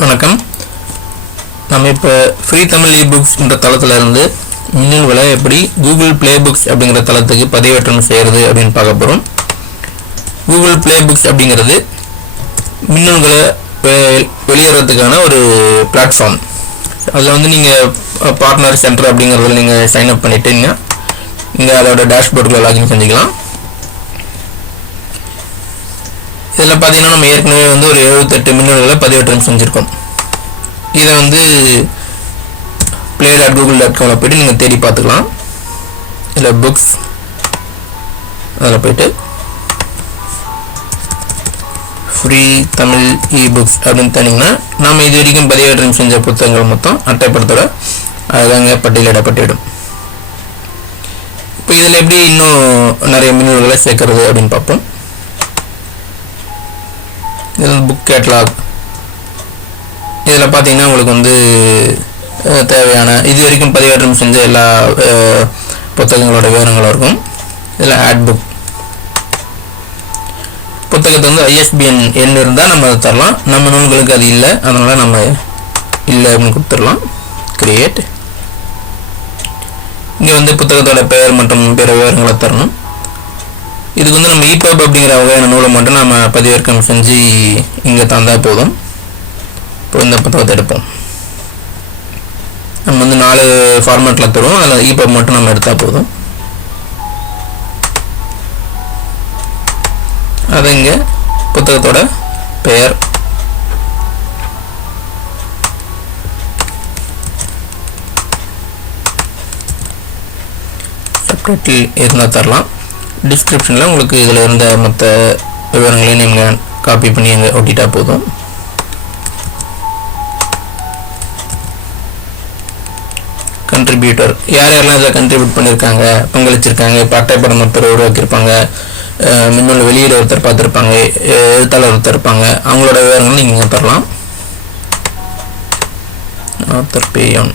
வணக்கம். நம்ம இப்போ ஃப்ரீ தமிழ் இ புக்ஸ்ன்ற தளத்தில் இருந்து மின்னல்களை எப்படி கூகுள் ப்ளே புக்ஸ் அப்படிங்கிற தளத்துக்கு பதிவேற்றம் செய்கிறது அப்படின்னு பார்க்க போகிறோம் கூகுள் ப்ளே புக்ஸ் அப்படிங்கிறது மின்னல்களை வெளியேறதுக்கான ஒரு பிளாட்ஃபார்ம் அதில் வந்து நீங்கள் பார்ட்னர் சென்டர் அப்படிங்கிறதுல நீங்கள் சைன் அப் பண்ணிட்டீங்கன்னா நீங்கள் அதோட டேஷ்போர்டில் லாகின் செஞ்சுக்கலாம். இதில் பார்த்தீங்கன்னா நம்ம ஏற்கனவே வந்து ஒரு எழுபத்தெட்டு மின்னல்களை பதிவேற்றம் செஞ்சுருக்கோம். இதை வந்து ப்ளே டாட் கூகுள் டாட் காமில் போயிட்டு நீங்கள் தேடி பார்த்துக்கலாம். இதில் புக்ஸ் அதில் போயிட்டு ஃப்ரீ தமிழ் இ புக்ஸ் அப்படின்னு தனிங்கன்னா நாம் இது வரைக்கும் பதிவேற்றம் செஞ்ச புத்தகங்கள் மொத்தம் அட்டைப்படத்தோட அழகாங்க பட்டியலிடப்பட்டுவிடும் இப்போ இதில் எப்படி இன்னும் நிறைய மின்னல்களை சேர்க்கறது அப்படின்னு பார்ப்போம். இதில் புக் கேட்லாக் இதில் பார்த்தீங்கன்னா உங்களுக்கு வந்து தேவையான இது வரைக்கும் பதிவேற்றம் செஞ்ச எல்லா புத்தகங்களோட விவரங்களும் இருக்கும். இதில் ஆட் புக் புத்தகத்தை வந்து ஐஎஸ்பிஎன் எண் இருந்தால் நம்ம அதை தரலாம். நம்ம நூல்களுக்கு அது இல்லை. அதனால் நம்ம இல்லை அப்படின்னு கொடுத்துடலாம். கிரியேட் இங்கே வந்து புத்தகத்தோட பெயர் மற்றும் பிற விவரங்களை தரணும். இதுக்கு வந்து நம்ம ஈபப் அப்படிங்கிற வகையான நூலை மட்டும் நம்ம பதிவிறக்கம் செஞ்சு இங்கே தந்தால் போதும். இப்போ இந்த புத்தகத்தை எடுப்போம். நம்ம வந்து நாலு ஃபார்மேட்டில் தருவோம். அதில் EPUB மட்டும் நம்ம எடுத்தால் போதும். அது இங்கே புத்தகத்தோட பெயர். செப்ரேட்டில் இருந்தால் தரலாம். டிஸ்கிரிப்ஷனில் உங்களுக்கு இதில் இருந்த மற்ற விவரங்களையும் நீங்கள் காப்பி பண்ணி அங்கே ஒட்டிட்டா போதும். கண்ட்ரிபியூட்டர் யார் யாரெல்லாம் இதில் கண்ட்ரிபியூட் பண்ணியிருக்காங்க பங்களிச்சிருக்காங்க இப்போ அட்டைப்படம் ஒருத்தர் உருவாக்கியிருப்பாங்க மின்னல் வெளியீடு ஒருத்தர் பார்த்துருப்பாங்க எழுத்தாளர் ஒருத்தர் இருப்பாங்க அவங்களோட விவரங்கள் நீங்கள் இங்கே தரலாம் ஆத்தர் பேயன்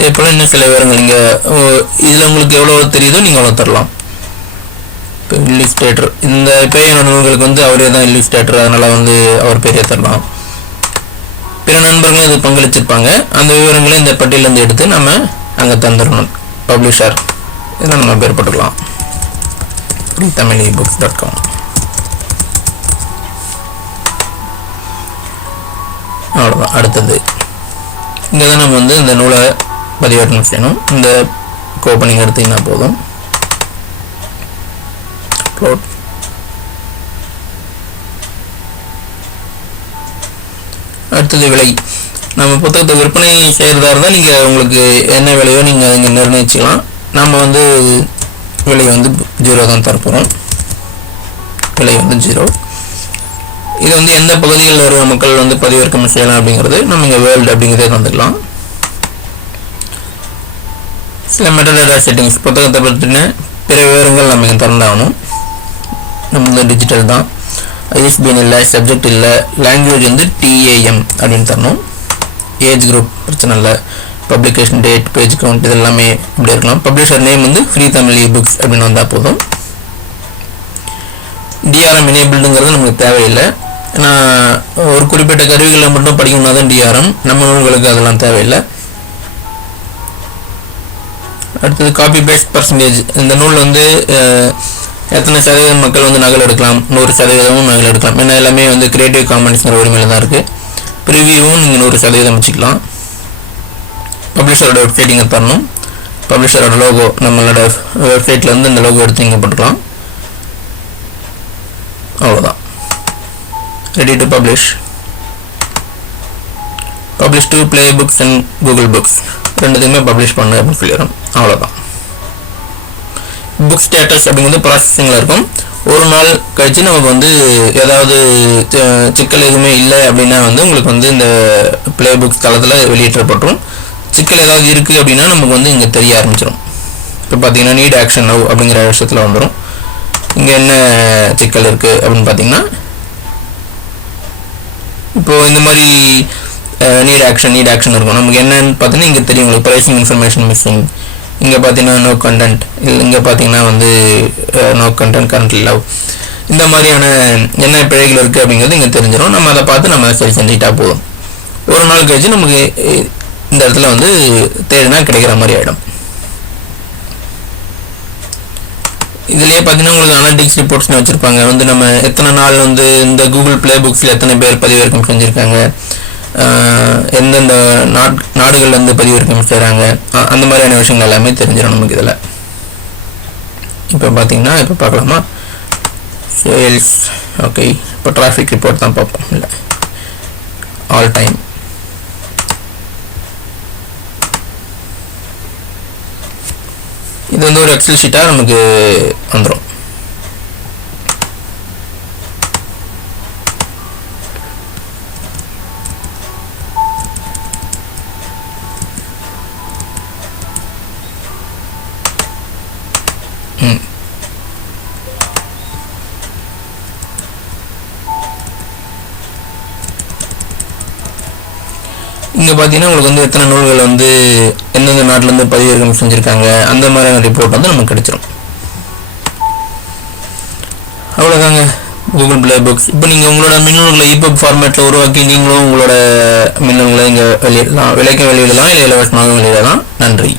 இதே போல் இன்னும் சில விவரங்கள் இங்கே இதில் உங்களுக்கு எவ்வளோ தெரியுதோ நீங்கள் அவ்வளோ தரலாம் இப்போ இல்லிஸ்டேட்டர் இந்த பேயனோட நூல்களுக்கு வந்து அவரே தான் இல்லிஸ்டேட்டர் அதனால் வந்து அவர் பேரே தரலாம் பிற நண்பர்களும் இது பங்களிச்சிருப்பாங்க. அந்த விவரங்களை இந்த பட்டியலேருந்து எடுத்து நம்ம அங்கே தந்துடணும். பப்ளிஷர் இதை நம்ம பேர் போட்டுக்கலாம் தமிழ் புக்ஸ் டாட் காம் அவ்வளோதான் அடுத்தது. இங்கே தான் நம்ம வந்து இந்த நூலை பதிவேற்றம் செய்யணும். இந்த கோப்பனிங் எடுத்தீங்கன்னா போதும். ப்ளோட் அடுத்தது விலை. நம்ம புத்தகத்தை விற்பனை செய்கிறதா இருந்தால் நீங்கள் உங்களுக்கு என்ன விலையோ நீங்கள் இங்கே நிர்ணயிச்சுக்கலாம். நம்ம வந்து விலை வந்து ஜீரோ தான் தரப்போகிறோம் விலை வந்து ஜீரோ இது வந்து எந்த பகுதிகளில் இருக்கிற மக்கள் வந்து பதிவிறக்கம் செய்யலாம் அப்படிங்கிறது. நம்ம இங்கே வேர்ல்டு அப்படிங்கிறதே தந்துக்கலாம். சில மெட்டடேட்டா செட்டிங்ஸ் புத்தகத்தை பற்றின பிற விவரங்கள் நம்ம இங்கே திறந்தாகணும் நம்ம வந்து டிஜிட்டல் தான். ஐஎஸ்பிஎன் இல்லை சப்ஜெக்ட் இல்லை லாங்குவேஜ் வந்து டிஏஎம் அப்படின்னு தரணும். ஏஜ் குரூப் பிரச்சனை இல்லை. பப்ளிகேஷன் டேட் பேஜ் கவுண்ட் இது எல்லாமே இப்படி இருக்கலாம். பப்ளிஷர் நேம் வந்து ஃப்ரீ தமிழ் இ புக்ஸ் அப்படின்னு வந்தால் போதும். டிஆர்எம் எனேபிள்டுங்கிறது நமக்கு தேவையில்லை. ஏன்னா ஒரு குறிப்பிட்ட கருவிகளை மட்டும் படிக்கணும்னா தான் டிஆர்எம் நம்ம நூல்களுக்கு அதெல்லாம் தேவையில்லை. அடுத்தது காப்பி பேஸ்ட் பர்சன்டேஜ் இந்த நூல் வந்து எத்தனை சதவீதம் மக்கள் வந்து நகல் எடுக்கலாம்? நூறு சதவீதமும் நகல் எடுக்கலாம். ஏன்னா எல்லாமே வந்து கிரியேட்டிவ் காமன்ஸ்ங்கிற உரிமையில் தான் இருக்குது ப்ரிவியூவும் நீங்கள் நூறு சதவீதம் வச்சுக்கலாம். பப்ளிஷரோட வெப்சைட் இங்கே தரணும். பப்ளிஷரோட லோகோ நம்மளோட வெப்சைட்டில் வந்து இந்த லோகோ எடுத்து இங்கே போட்டுக்கலாம். அவ்வளோதான் ready to publish publish to Play Books and Google Books ரெண்டுத்துக்குமே பப்ளிஷ் பண்ணு அப்படின்னு சொல்லிடுறோம். அவ்வளோதான் புக் ஸ்டேட்டஸ் அப்படிங்கிறது ப்ராசஸிங்கில் இருக்கும். ஒரு நாள் கழித்து நமக்கு வந்து ஏதாவது சிக்கல் எதுவுமே இல்லை அப்படின்னா வந்து உங்களுக்கு வந்து இந்த ப்ளே புக்ஸ் தளத்தில் வெளியேற்றப்பட்டுரும் சிக்கல் ஏதாவது இருக்குது அப்படின்னா நமக்கு வந்து இங்கே தெரிய ஆரம்பிச்சிடும் இப்போ பார்த்தீங்கன்னா நீட் ஆக்ஷன் நவ் அப்படிங்கிற விஷயத்தில் வந்துடும் இங்கே என்ன சிக்கல் இருக்குது அப்படின்னு பார்த்தீங்கன்னா இப்போது இந்த மாதிரி நீட் ஆக்ஷன் நீட் ஆக்ஷன் இருக்கும். நமக்கு என்னன்னு பார்த்தீங்கன்னா இங்கே தெரியும் உங்களுக்கு. ப்ரைசிங் இன்ஃபர்மேஷன் மிஸ்ஸிங் இங்கே பார்த்தீங்கன்னா நோ கண்டென்ட் இல்லை இங்கே பார்த்தீங்கன்னா வந்து நோ கண்டென்ட் கரண்ட் லவ் இந்த மாதிரியான என்ன பிழைகள் இருக்குது அப்படிங்கிறது இங்கே தெரிஞ்சிடும் நம்ம அதை பார்த்து நம்ம சரி செஞ்சுக்கிட்டா போதும். ஒரு நாள் கழிச்சு நமக்கு இந்த இடத்துல வந்து தேடினா கிடைக்கிற மாதிரி ஆகிடும் இதுலேயே பார்த்தீங்கன்னா உங்களுக்கு அனலிட்டிக்ஸ் ரிப்போர்ட்ஸ்னு வச்சுருப்பாங்க. வந்து நம்ம எத்தனை நாள் வந்து இந்த கூகுள் ப்ளே புக்ஸில் எத்தனை பேர் பதிவிறக்கம் செஞ்சுருக்காங்க. எந்தெந்த நாட் நாடுகள்ல இருந்து பதிவிறக்கம் செய்கிறாங்க அந்த மாதிரியான விஷயங்கள் எல்லாமே தெரிஞ்சிடும் நமக்கு இதில். இப்போ பார்த்தீங்கன்னா இப்போ பார்க்கலாமா சேல்ஸ் ஓகே இப்போ டிராஃபிக் ரிப்போர்ட் தான் பார்ப்போம் இல்லை. ஆல் டைம் இது வந்து ஒரு எக்ஸல் ஷீட்டாக நமக்கு வந்துடும் இங்கே பார்த்தீங்கன்னா உங்களுக்கு வந்து எத்தனை நூல்கள் வந்து எந்தெந்த நாட்டிலேருந்து பதிவிறக்கம் செஞ்சுருக்காங்க அந்த மாதிரியான ரிப்போர்ட் வந்து நமக்கு கிடைச்சிரும். அவ்வளோதாங்க கூகுள் பிளே புக்ஸ் இப்போ நீங்கள் உங்களோட மின்னல்களை இபுக் ஃபார்மேட்டில் உருவாக்கி நீங்களும் உங்களோட மின்னல்களை இங்கே வெளியிடலாம் விலைக்கும் வெளியிடலாம் இல்லை இலவசமாக வெளியிடலாம். நன்றி.